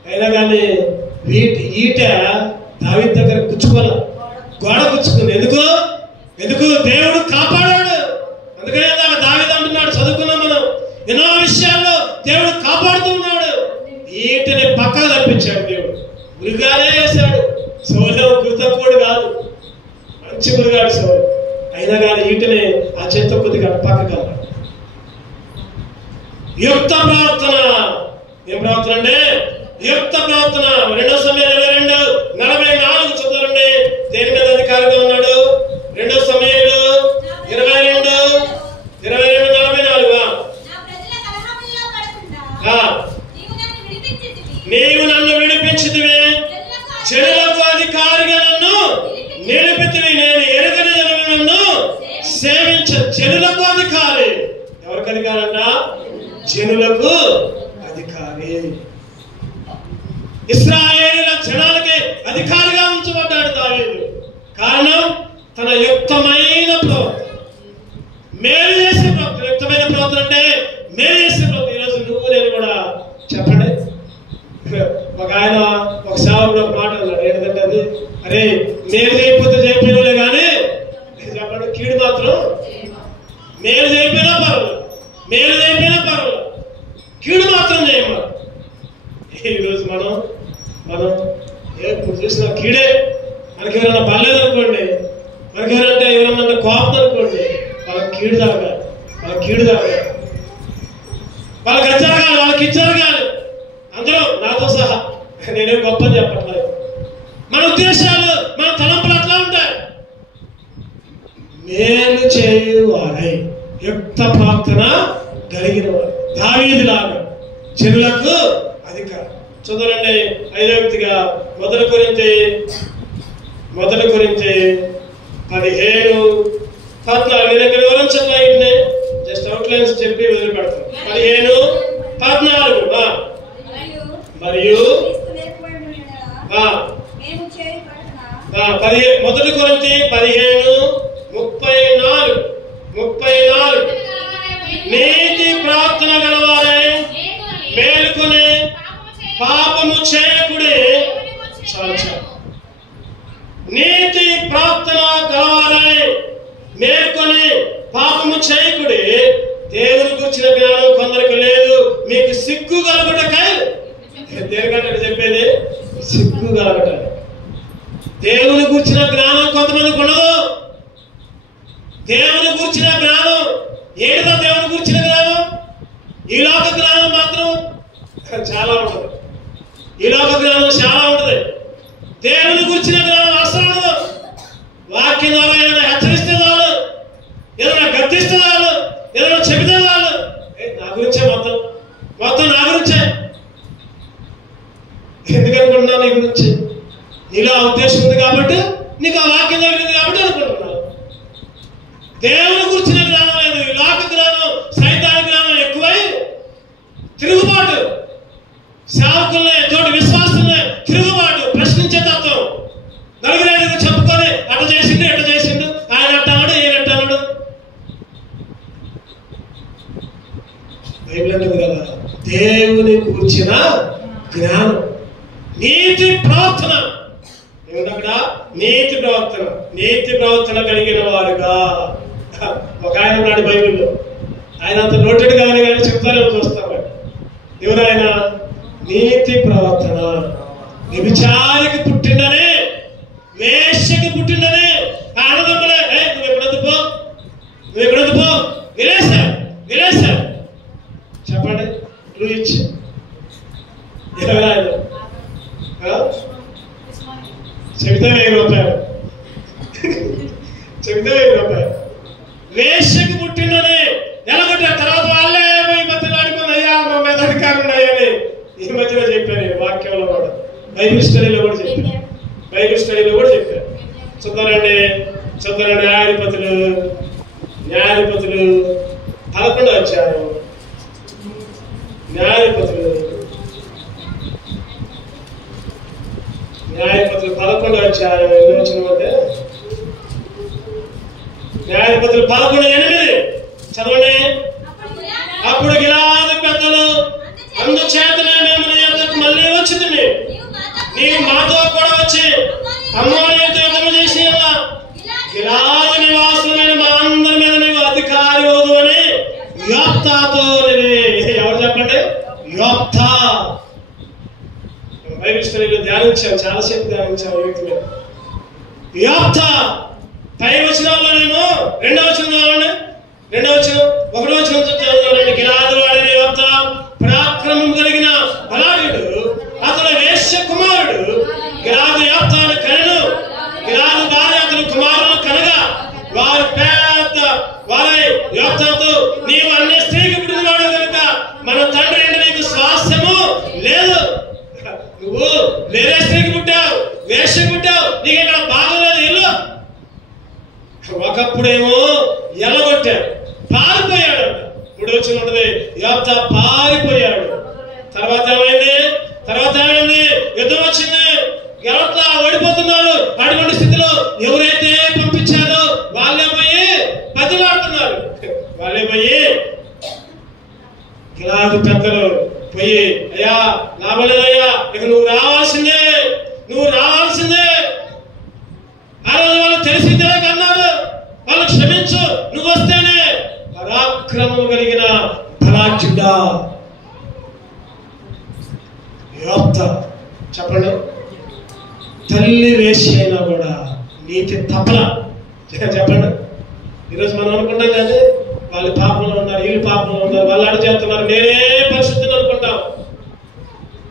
అయినా కానీ ఈట దావీదు దగ్గర గుచ్చుకోలే, గోడ గుచ్చుకుంది. ఎందుకు దేవుడు కాపాడాడు. అందుకనే దావీదు అంటున్నాడు, చదువుకున్నాం మనం, ఎన్నో విషయాల్లో దేవుడు కాపాడుతూ ఉన్నాడు. ఈటని పక్కకు తప్పించాడు దేవుడు, గురిగానే వేశాడు. సౌలు గురితక్కుడు కాదు, మంచి గురిగాడు సౌలు. అయినా కానీ ఈటని ఆ చేత కొద్దిగా పక్కకు. యుక్త ప్రార్థన. ఏం ప్రార్థన అంటే యుక్త ప్రార్థన. 2 సమయాలు 22:44 చదవండి. దేని మీద అధికారిగా ఉన్నాడు? 2 సమయాలు 22:44. నీవు నన్ను విడిపించితివి, చెడులకు అధికారిగా నన్ను నిలిపితివి, నేను ఎరుగని నన్ను సేవించ. చెడులకు అధికారి. ఎవరికి అధికారంట? జనులకు అధికారి. ఇశ్రాయేలీయుల జనాలకి అధికారిగా ఉంచబడ్డాడు దావీదు. కారణం తన యుక్తమైన ప్రవర్తన, మేలు చేసే ప్రవర్తన. యుక్తమైన ప్రవర్తన అంటే మేలు చేసే ప్రవర్తన. ఈరోజు నువ్వు నేను కూడా చెప్పండి. ఒక ఆయన ఒక సేవకుడు ఒక మాట అన్నాడు. ఏంటంటే అది, అరే మేలు చేయకపోతే చేయకపోయినా కానీ చెప్పండి, కీడు మాత్రం మేలు చేయకపోయినా పర్వాలేదు, కీడు మాత్రం చేయమా. ఈరోజు మనం ఎప్పుడు చూసినా కీడే. మనకి ఎవరైనా పర్లేదు అనుకోండి, మనకి ఎవరన్నా కోపం అనుకోండి, వాళ్ళకి కీడు జరగాలి, వాళ్ళకి ఇచ్చరగాలి. అందరూ నాతో సహా, నేనేం గొప్పని చెప్పట్లేదు. మన ఉద్దేశాలు, మన తలంపులు అట్లా ఉంటాయి. మేలు చేయువారై, యుక్త ప్రార్థన కలిగిన వారు, దావీదులాగా జనులకు అధికారం. చదవండి 5వ వ్యక్తిగా 1 కొరింథీ 15:14. నేను ఇక్కడ వివరించట్లా, ఇంటిని జస్ట్ అవుట్లైన్స్ చెప్పి వదిలిపెడతాను. 15:14. మరియు 1 కొరింథీ 15:34. నీతి ప్రార్థన గలవారై మేలుకొని పాపము చేయకుడి. నీతి ప్రార్థన గలవారై మేలుకొని పాపము చేయకుడి. దేవుని గురించిన జ్ఞానం కొందరికి లేదు, మీకు సిగ్గు కలగటకై. దేనికంటే చెప్పేది సిగ్గు కలగటానికి. దేవుని గురించిన జ్ఞానం కొంతమందికి ఉండదు. దేవుని గురించిన జ్ఞానం ఏదో దేవుని గురించిన జ్ఞానం, ఈ లోక జ్ఞానం మాత్రం చాలా ఉంటుంది. ఈ లోక జ్ఞానం చాలా ఉంటుంది. దేవుని గురించిన జ్ఞానం అసలు ఉండదు. వాక్యం ద్వారా ఏదైనా హెచ్చరిస్తే చాలు, ఏదైనా గద్దిస్తే చాలు, ఏదైనా చెబితే చాలు, నా గురించే మొత్తం నా గురించే. ఎందుకనుకుంటున్నావు? నీ గురించి నీలో ఉద్దేశం ఉంది కాబట్టి, నీకు ఆ వాక్యం జరిగింది కాబట్టి అనుకుంటున్నావు. దేవుని గురించిన జ్ఞానం లేదు. ఈ లోక జ్ఞానం, సైతాన్ జ్ఞానం ఎక్కువై తిరుగుబాటు, సేవకుల్ని తోటి విశ్వాసుల్ని తిరుగుబాటు, ప్రశ్నించే తత్వం, నలుగురు చెప్పుకొని అట్ట చేసిండు ఎట్ట చేసిండు, ఆయన అంటాడు ఈయన అంటాడు. బైబిల్ అంటుంది కదా, దేవుని గురించిన జ్ఞానం, నీతి ప్రవర్తన. ఏమిటి అక్కడ? నీతి ప్రవర్తన. నీతి ప్రవర్తన కలిగిన వారుగా. ఒక ఆయన ఉన్నాడు బైబిల్లో, ఆయన అంత నోటెడ్ కానీ చెప్తారేమో చూస్తాం. ఎవరైనా నీతి ప్రవర్తన, వ్యభిచారికి పుట్టిండనే, వేశ్యకి పుట్టిండనే ఆడదమ్మలే, నువ్వు ఎక్కడొద్దు పో విలేసా చెప్పండి. నువ్వు ఇచ్చి ఎవరైనా చెబితే 1000 రూపాయలు, చెబితే 1000 రూపాయలు. వేశ్యకి పుట్టిండని ఎలాగొట్టారు. తర్వాత వాళ్ళే ఈ మధ్యలో ఆడుకుని అయ్యా మా మీద అధికారం ఉన్నాయని ఈ మధ్యలో చెప్పాను. వాక్యంలో కూడా, బైబిల్ స్టడీలో కూడా చెప్పాను. చూద్దారండి న్యాయాధిపతులు 11వ అధ్యాయం. న్యాయాధిపతులు 11వ అధ్యాయం ఎన్ని వచ్చినామంటే, న్యాయాధిపతులు 11:8 చదవండి. అప్పుడు గిలాదు పెద్దలు, అందుచేతనే మేము నీ యొద్దకు మళ్ళీ వచ్చితిమి, నీవు మాతో కూడా వచ్చి అమ్మోనీయులతో యుద్ధము చేసి గిలాదు నివాసులైన మా అందరి మీద నీవు అధికారి అవుదు అని యోప్తాతో. ఎవరు చెప్పండి? యోప్తా. బైబిల్ స్టడీలో ధ్యానించాం, చాలాసేపు ధ్యానించాం ఈ వ్యక్తి మీద. యోప్తా పై వచనాల్లోనేమో 2వ వచనం కావండి. 2వ వచనం 1వ వచనం చదవండి. గిలాదు వాడిని యోప్తా పరాక్రమం కలిగిన బలాఢ్యుడు, అతడు వేశ్య కుమారుడు. గిలాదు యోప్తాను కనెను. గిలాదు భార్య అతని కుమారులను కనగా వారు పెద్ద వారై యోప్తాతో, నీవు అన్ని స్త్రీకి పుట్టినవాడు కనుక మన తండ్రి నుండి నీకు స్వాస్థ్యము లేదు. నువ్వు వేరే స్త్రీకి పుట్టావు, వేశ్య పుట్టావు, నీకు ఇక్కడ బాగోలేదు ఇల్లు. ఒకప్పుడేమో ఎలగొట్టాడు, పారిపోయాడు. 3వ వచనం ఉంటుంది, యోప్తా పారిపోయాడు. తర్వాత ఏమైంది? యుద్ధం వచ్చింది, యోప్తా ఓడిపోతున్నారు. అటువంటి స్థితిలో ఎవరైతే పంపించారో వాళ్ళే పోయి బతిలాడుతున్నారు. గిలాదు పెద్దలు పోయి, అయ్యా లాభలేదయ్యా, ఇక నువ్వు రావాల్సిందే. ఆ రోజు వాళ్ళు తెలిసిందే అన్నారు, వాళ్ళు క్షమించు, నువ్వు వస్తేనే. పరాక్రమం కలిగిన బలాఢ్యుడా యోప్తా. చెప్పండి. తల్లి వేసి అయినా కూడా నీతి తపల. చెప్పండి. ఈరోజు మనం అనుకుంటాం కానీ వాళ్ళు పాపంలో ఉన్నారు, వీళ్ళు పాపంలో ఉన్నారు, వాళ్ళు అడు చేస్తున్నారు, నేనే పరిశుద్ధిని అనుకుంటాం.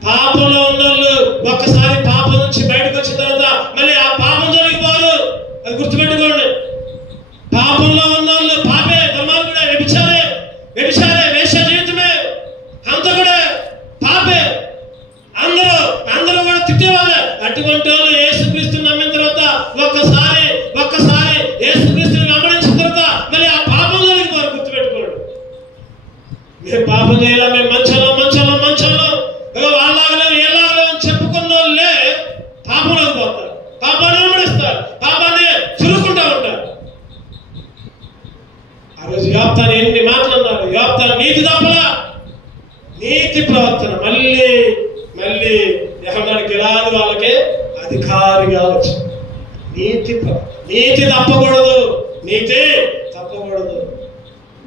పాపంలో ఉన్న వాళ్ళు ఒక్కసారి పాపం నుంచి బయటకు వచ్చిన తర్వాత మళ్ళీ ఆ పాపం జరిగిపోరు. అది గుర్తుపెట్టుకోండి. పాపంలో ఉన్న వాళ్ళు పాపే, దుర్మార్గుడే, వ్యభిచారే, వేశ్య జీవితమే, హంతకుడే, పాపే, అందరూ కూడా తిట్టేవాళ్ళే. అటువంటి వాళ్ళు యేసుక్రీస్తుని నమ్మిన తర్వాత ఒక్కసారి యేసుక్రీస్తుని వెంబడించిన తర్వాత మళ్ళీ ఆ పాపం జరిగిపోరు. గుర్తుపెట్టుకోండి. మేము పాపం చేయాలా, మేము మంచంలో వాళ్ళలాగలేము ఏలాగలేము అని చెప్పుకున్న వాళ్ళే పాపంలోకి పోతారు, పాపాన్ని వెంబడిస్తారు, పాపాన్ని చురుకుంటా ఉంటారు. ఆ రోజు యోప్తాను ఎన్ని మాటలు అన్నారు. యోప్తాను నీతి తప్పలా, నీతి ప్రవర్తన. మళ్ళీ ఏమన్నాడు? గిలాదు వాళ్ళకే అధికారిగా వచ్చింది. నీతి తప్పకూడదు.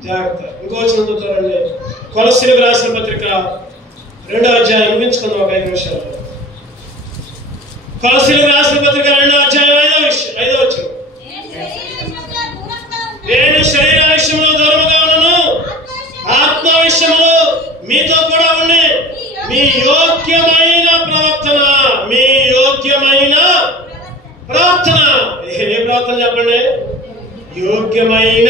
జాగ్రత్త. ఇంకో వచనం చూద్దామండి. కొలస్సీలకు రాసిన పత్రిక 2వ అధ్యాయం ముగించుకుందాం ఒక 5 నిమిషాలు. కొలస్సీయులకు రాసిన పత్రిక 2వ అధ్యాయం 5వ వచనం. నేను శరీర విషయంలో దూరముగా ఉన్నాను, ఆత్మ విషయంలో మీతో కూడా ఉండి మీ యోగ్యమైన ప్రవర్తన, మీ యోగ్యమైన ప్రవర్తన. ఏ ప్రవర్తన చెప్పండి? యోగ్యమైన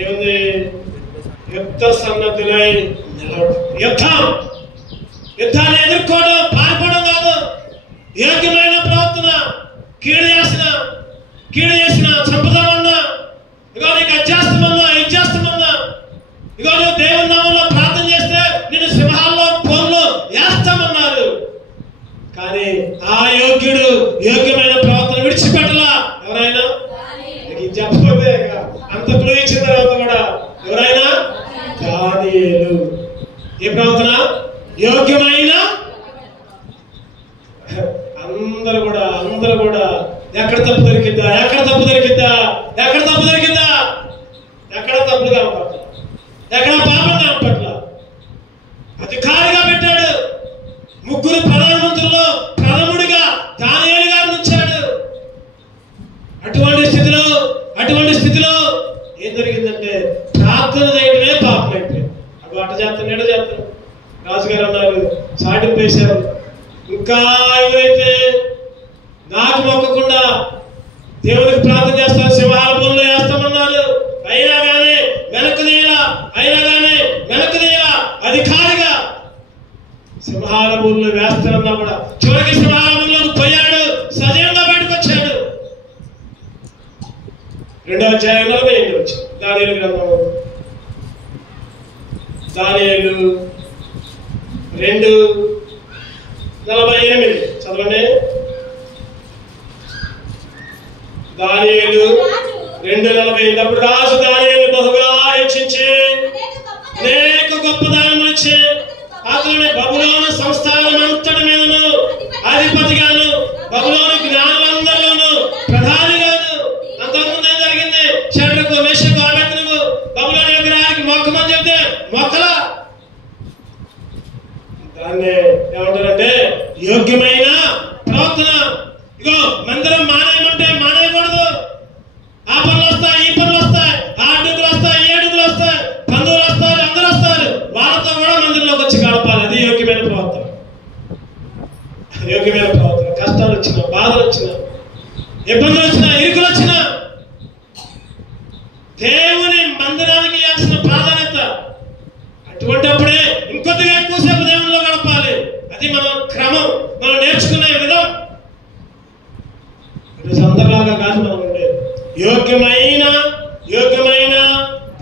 ఏముంది? యుద్ధ సన్నద్ధులై యుద్ధాన్ని ఎదుర్కోవడం, పారిపోవడం కాదు. యోగ్యమైన ప్రవర్తన. కీడు చేసిన చంపుదామన్నా, ఇగో నీకు అధ్యాస్తమన్నా, ఇచ్చేస్తామన్నా, ఇగో నువ్వు దేవుని నామంలో ప్రార్థన చేస్తే నేను సింహాల్లో పోల్లో వేస్తామన్నారు. కానీ ఆ యోగ్యుడు యోగ్యమైన ప్రవర్తన విడిచిపెట్టలా. ఎవరైనా చెప్పకపోతే అంత ఇచ్చిన తర్వాత కూడా ఎవరైనా దానియేలు ఏ ప్రవర్తన? యోగ్యమైన. అందరూ కూడా ఎక్కడ తప్పు దొరికిద్దా, ఎక్కడ తప్పు దొరికిద్దా, ఎక్కడ తప్పు దొరికిద్దా, ఎక్కడ తప్పులు కనపట్ల, ఎక్కడ పాపం కనపట్ల. అధికారిగా పెట్టాడు. 3 ప్రధానమంత్రుల్లో ప్రథముడిగా దానియేలు గారిని ఉంచాడు. అటువంటి స్థితిలో ఏం జరిగిందంటే ప్రార్థన చేయడమే పాపం అయిపోయింది. అప్పుడు అట చేస్తాను, ఎడ చేస్తాను. రాజుగారు అన్నారు, చాటింపు వేశారు. ఇంకా ఎవరైతే నాకు మొక్కకుండా దేవునికి ప్రార్థన చేస్తారు సింహాల బోన్లో వేస్తామన్నారు. అయినా కానీ వెనక్కి తీయలా. అధికారిగా సింహాల బోన్లో వేస్తానన్నా కూడా చివరికి సింహాల బోన్లోకి పోయాడు, సజీవంగా బయటకు వచ్చాడు. 2వ అధ్యాయం 48 వచ్చింది. దానియేలు గ్రంథం, దానియేలు 2:48 చదవండి. దానియేలు 2:48. అప్పుడు రాజు దానియేలు బహుగా హెచ్చించి అనేక గొప్ప దానములు ఇచ్చి అతని బబులోను సంస్థానమంతటి మీదను అధిపతిగాను, బబులోను జ్ఞానులందరిలోను ప్రధానిగాను. అంతకుముందు ఏం జరిగింది? షడ్రకు, మేషకు, అబేద్నెగో బబులోను విగ్రహానికి మొక్కమని చెబితే మొక్కలా. దాన్ని ఏమంటారంటే యోగ్యమైన ప్రవర్తన. ఇగో మందిరం మానేయమంటే మానేయకూడదు. ఆ పనులు వస్తాయి, ఈ పనులు వస్తాయి, ఆ అడ్డుకులు వస్తాయి, ఈ అడ్డుకులు వస్తాయి, బంధువులు వస్తారు, అందరూ వస్తారు. వాళ్ళతో కూడా మందిరంలోకి వచ్చి గడపాలి. అది యోగ్యమైన ప్రవర్తన. కష్టాలు వచ్చినా, బాధలు వచ్చినా, ఇబ్బందులు వచ్చినా, ఇరుకులు వచ్చినా దేవుని మందిరానికి ఇవ్వాల్సిన ప్రాధాన్యత. అటువంటిప్పుడే ఇంకొద్దిగా ఎక్కువసేపు దేవునిలో గడపాలి. అది మన క్రమం, మనం నేర్చుకునే విధం. అందరిలాగా కాదు మనం ఉండేది. యోగ్యమైన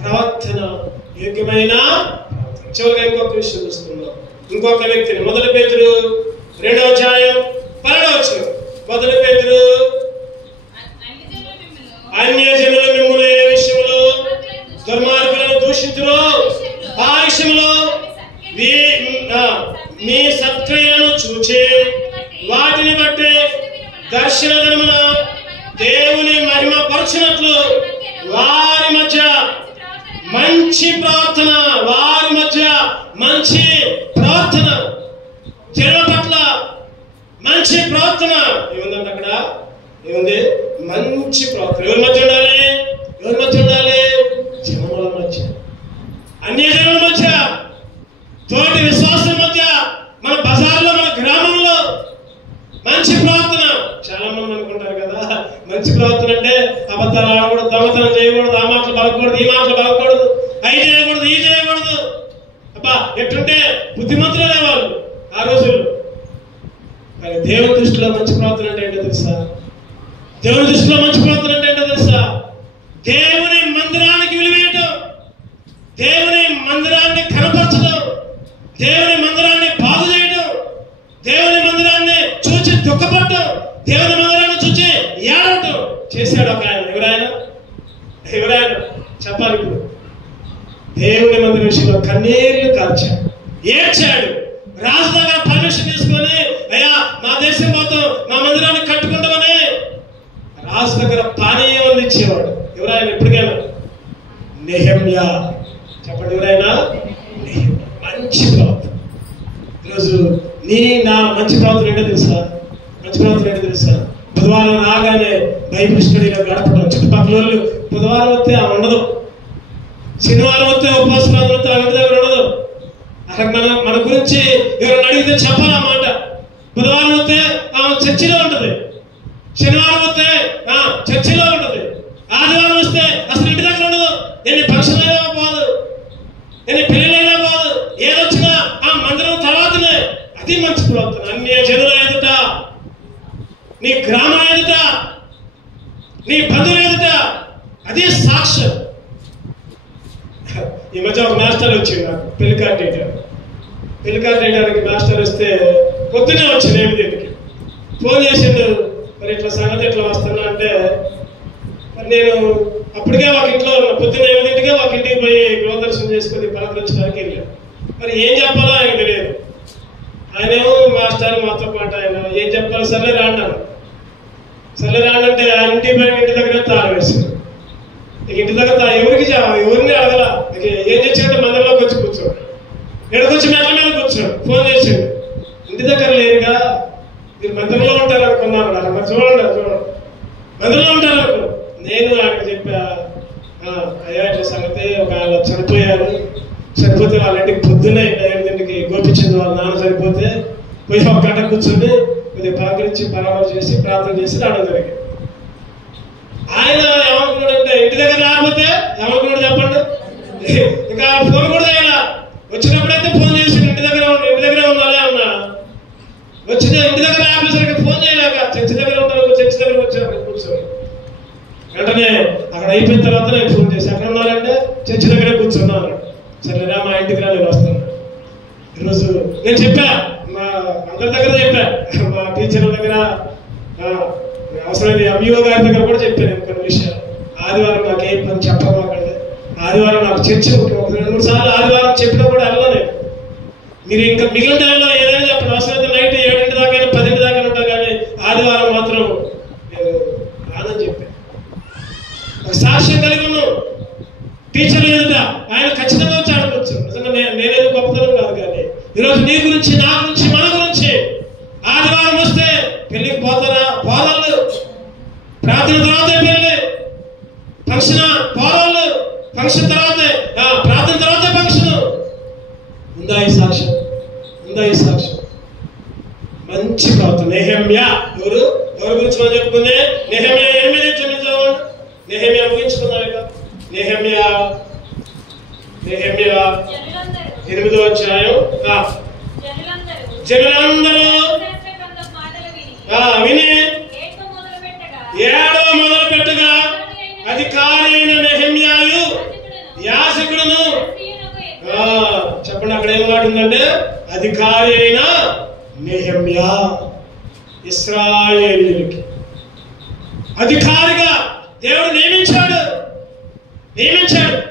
ప్రవర్తన. చివరిగా ఇంకొక విషయం చూస్తున్నాం. ఇంకొక వ్యక్తిని 1 పేతురు 2వ అధ్యాయం 12వ వచనం. 1 పేతురు, అన్యజనులు మిమ్మును ఏ విషయంలో దుర్మార్గులను దూషించురో ఆ విషయంలో మీ సత్క్రియలను చూచి వాటిని బట్టి దర్శన దినమున దేవుని మహిమ పరచినట్లు వారి మధ్య మంచి ప్రార్థన. జనుల పట్ల మంచి ప్రార్థన ఏముందంటే అక్కడ ఏముంది? మంచి ప్రార్థన. ఎవరి మధ్య ఉండాలి? జనముల మధ్య, అన్యజనుల మధ్య, తోటి విశ్వాసుల మధ్య, మన బజార్లో, మన గ్రామంలో మంచి ప్రార్థన. చాలా మంది అనుకుంటారు కదా మంచి ప్రవర్తన అంటే అబద్ధాలు ఆడకూడదు, దొంగతనం చేయకూడదు, ఆ మాటలు పలకూడదు, ఈ మాటలు పలకూడదు, అవి చేయకూడదు, ఈ చేయకూడదు. అబ్బా ఎట్టుంటే బుద్ధిమంతులే వాళ్ళు ఆ రోజుల్లో. కానీ దేవుని దృష్టిలో మంచి ప్రవర్తన అంటే ఏంటో తెలుసా? దేవుని మందిరానికి విలువేయటం, దేవుని మందిరాన్ని కనపరచడం, దేవుని మందిరాన్ని బాగు చేయడం, దేవుని మందిరాన్ని చూచి దుఃఖపడటం, దేవుని మందిరాన్ని చూచి ఏడవటం చేశాడు ఒక ఆయన. ఎవరైనా చెప్పాలి. ఇప్పుడు దేవుని మందిరం విషయంలో కన్నీళ్లు కార్చాడు, ఏడ్చాడు. రాజు దగ్గర పర్మిషన్ తీసుకొని, అయ్యా మా దేశం మొత్తం మా మందిరాన్ని కట్టుకుంటామని రాజు దగ్గర పానీయం ఇచ్చేవాడు. ఎవరైనా ఎప్పటికైనా నెహెమ్యా చెప్పండి. ఎవరైనా మంచి ప్రవర్తన. ఈరోజు నా మంచి ప్రవర్తన ఏంటో తెలుసా? ప్రవర్తన ఏంటి తెలుసా? బుధవారం రాగానే బైబిల్ స్టడీలో గడపడం. చుట్టుపక్కల వాళ్ళు బుధవారం వస్తే ఆమె ఉండదు, శనివారం వస్తే ఉపవాస ప్రార్థన వస్తే ఆమె దగ్గర ఉండదు. అక్కడ మన గురించి ఎవరైనా అడిగితే చెప్పాలన్నమాట. బుధవారం వస్తే ఆమె చర్చిలో ఉంటుంది, శనివారం వస్తే చర్చిలో ఉంటుంది, ఆదివారం వస్తే అసలు ఇంటి దగ్గర ఉండదు. ఎన్ని ఫంక్షన్ అయినా పోదు, ఎన్ని పెళ్ళైనా పోదు, ఏదొచ్చినా ఆ మందిరం తర్వాతనే. అది మంచి ప్రవర్తన. అన్య జనుల ఎదుట, నీ గ్రామం ఎదుట, నీ బంధువుల ఎదుట అది సాక్ష్యం. ఈ మధ్య ఒక మాస్టర్ వచ్చింది నాకు పెళ్లి కార్డు వేయడానికి మాస్టర్ వస్తే పొద్దునే వచ్చింది 8కి ఫోన్ చేసిండు. మరి ఇట్లా సంగతి ఎట్లా వస్తున్నా అంటే, మరి నేను అప్పటికే ఒక ఇంట్లో ఉన్నా. పొద్దున్న 8కే ఒక ఇంటికి పోయి గృహదర్శనం చేసుకుని పలకరించడానికి వెళ్ళాను. మరి ఏం చెప్పాలో ఆయన తెలియదు. ఆయనేమో మాస్టర్ మాతో పాటు ఆయన ఏం చెప్పాలి, సర్లే రాంటాను. సర్లే రాండంటే ఆయన ఇంటి దగ్గర తాళం వేసాడు. ఇంటి దగ్గర ఎవరిని అడగల. ఏం చేసాడంటే మందిరంలోకి వచ్చి కూర్చోడు, ఎడకొచ్చి మెట్ల మీద కూర్చోడు. ఫోన్ చేసాడు, ఇంటి దగ్గర లేరుగా, మీరు మందిరంలో ఉంటారు అనుకున్నాను. మరి చూడండి మందిరంలో ఉంటారు అనుకో. నేను ఆయనకు చెప్పా, అయ్యా ఇట్లా సంగతి ఒక ఆయన చనిపోతే వాళ్ళ ఇంటికి పొద్దున్నే 8కి గోపించింది. వాళ్ళ నాన్న చనిపోతే పోయి ఒక గంట కూర్చొని కొద్దిగా పలకరించి పరామర్శ చేసి ప్రార్థన చేసి రావడం జరిగింది. ఆయన ఏమనుకున్నాడంటే, ఇంటి దగ్గర రాకపోతే ఏమనుకున్నాడు చెప్పండి, ఇంకా ఫోన్ కూడా చేయాల. వచ్చినప్పుడైతే ఫోన్ చేసి ఇంటి దగ్గర ఉన్నాలే అన్నా. వచ్చిన ఇంటి దగ్గర ఆపేసరికి ఫోన్ చేయలేక చర్చి దగ్గర ఉంటాను, చర్చి దగ్గర వచ్చాను కూర్చొని. వెంటనే అక్కడ అయిపోయిన తర్వాత నేను ఫోన్ చేసి, ఎక్కడ ఉన్నారంటే చర్చి దగ్గరే కూర్చున్నాను. సరేరా మా ఇంటికి రా, నేను వస్తాను. ఈరోజు నేను చెప్పా, మా అందరి దగ్గర చెప్పా, మా టీచర్ల దగ్గర, అవసరమైన ఎంఈఓ గారి దగ్గర కూడా చెప్పాను కొన్ని విషయాలు. ఆదివారం నాకు ఏ పని చెప్పమాకండి. ఆదివారం నాకు చర్చి 2-3 సార్లు ఆదివారం చెప్పినా కూడా వెళ్ళలేదు. మీరు ఇంకా మిగిలిన టైంలో ఏదైనా చెప్పండి. అవసరమైతే నైట్ 7 దాకా 10 దాకా ఉంటా, కానీ ఆదివారం మాత్రం నేను రాదని చెప్పాను. ఒక సాక్ష్యం కలిగి ఉన్నాం టీచర్లు ఎదుట. ఆయన ఖచ్చితంగా వచ్చి ఆడుకోవచ్చు. నిజంగా నేనేదో గొప్పతనం కాదు, కానీ ఈరోజు నీ గురించి, నా గురించి, మన గురించి ఆదివారం వస్తే పెళ్లికి పోతారా? పోదాళ్ళు. ప్రార్థన తర్వాతే పెళ్లి, ఫంక్షన్ పోదాళ్ళు. ఫంక్షన్ తర్వాతే ప్రార్థన తర్వాతే ఫంక్షన్. ఉందా ఈ సాక్ష్యం? మంచి ప్రవర్తన. నెహెమ్యా ఎవరి గురించి మనం చెప్పుకుందే? నెహెమ్యా 8:9 నెహెమ్యా ముగించుకున్నాం. ఇక నెహెమ్యా 8వ అధ్యాయం. జనులందరూ విని ఏడవ మొదలు పెట్టగా అధికారి అయిన నెహెమ్యాయు యాజకుడును. చెప్పండి, అక్కడ ఏం మాట ఉందంటే అధికారి అయిన నెహెమ్యా ఇశ్రాయేలీయులకి అధికారిగా దేవుడు నియమించాడు.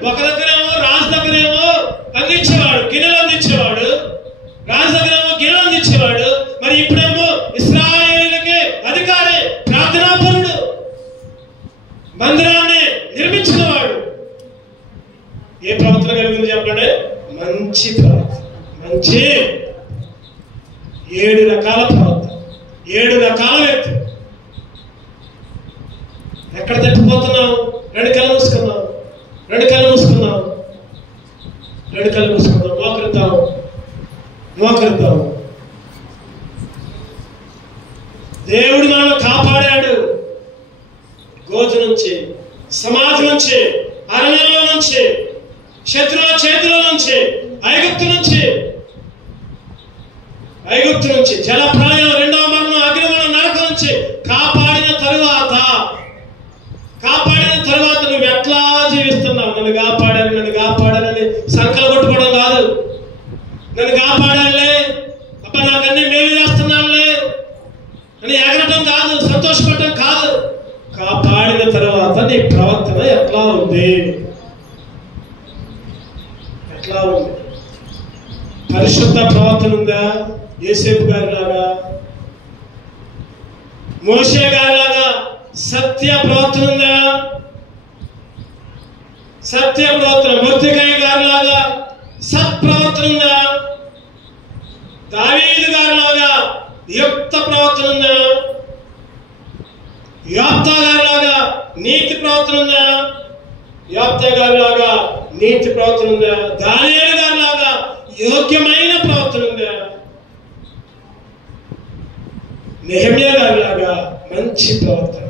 ఒక దగ్గరేమో రాజు దగ్గరేమో అందించేవాడు, గిన్నెలు అందించేవాడు. రాజు దగ్గరేమో గిన్నెలు అందించేవాడు. మరి ఇప్పుడేమో ఇశ్రాయేలీయులకి అధికారి, ప్రార్థనాపరుడు, మందిరాన్ని నిర్మించిన వాడు. ఏ ప్రవర్తన కలిగింది చెప్పండి? మంచి ప్రవర్తన. మంచి 7 రకాల ప్రవర్తన, 7 రకాల వ్యక్తి. ఎక్కడ తప్పిపోతున్నాం? 2 కళ్ళు మూసుకున్నాం. మోకరిద్దాం. దేవుడు మనల్ని కాపాడాడు. గోజు నుంచి, సమాధి నుంచి, అరణ్యంలో నుంచి, శత్రువుల చేతుల నుంచి, ఐగుప్తు నుంచి, జలప్రాయం, 2వ మరణం, అగ్నిమరణం, నరకం నుంచి కాపాడిన తరువాత నువ్వు ఎట్లా జీవిస్తున్నావు? నన్ను కాపాడాలని సంకలు కొట్టుకోవడం కాదు. నన్ను కాపాడాలే, అబ్బా నాకన్నీ మేలు చేస్తున్నానులే అని ఎగరటం కాదు, సంతోషపడటం కాదు. కాపాడిన తర్వాత నీ ప్రవర్తన ఎట్లా ఉంది? పరిశుద్ధ ప్రవర్తన ఉందా? యోసేపు గారిలాగా, మోషే గారిలాగా సత్య ప్రవర్తన ఉందా? మొర్దెకై గారిలాగా సత్ప్రవర్తన ఉందా? దావీదు గారిలాగా యుక్త ప్రవర్తన ఉందా? యోప్తా గారిలాగా నీతి ప్రవర్తన ఉందా? యోప్తా గారిలాగా నీతి ప్రవర్తన ఉందా? దానియేలు గారిలాగా యోగ్యమైన ప్రవర్తన ఉందా? నెహెమ్యా గారిలాగా మంచి ప్రవర్తన.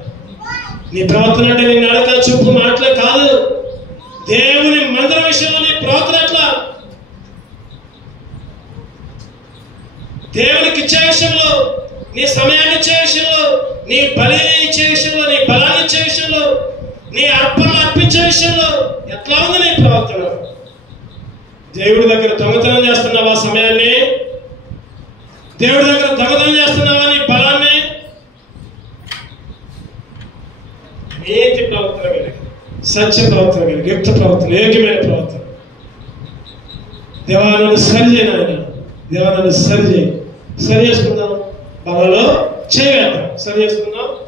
నీ ప్రవర్తన అంటే నీ నడక చూపు మాటలే కాదు, దేవుని మందిర విషయంలో నీ ప్రవర్తన ఎట్లా? దేవునికి ఇచ్చే విషయంలో, నీ సమయాన్ని ఇచ్చే విషయంలో, నీ బలిని ఇచ్చే విషయంలో, నీ బలాన్ని ఇచ్చే విషయంలో, నీ అర్పణలు అర్పించే విషయంలో ఎట్లా ఉంది నీ ప్రవర్తన? దేవుడి దగ్గర దొంగతనం చేస్తున్నావా సమయాన్ని? దేవుడి దగ్గర దొంగతనం చేస్తున్నావా నీ బలాన్ని? నీతి ప్రవర్తన కలిగి, సత్య ప్రవర్తన కలిగి, యుక్త ప్రవర్తన, యోగ్యమైన ప్రవర్తన. దేవా నన్ను సరి చేయి నాయన, దేవా నన్ను సరి చేయి. సరి చేసుకుందాం, బలలో చేయవేద్దాం. సరి చేసుకుందాం.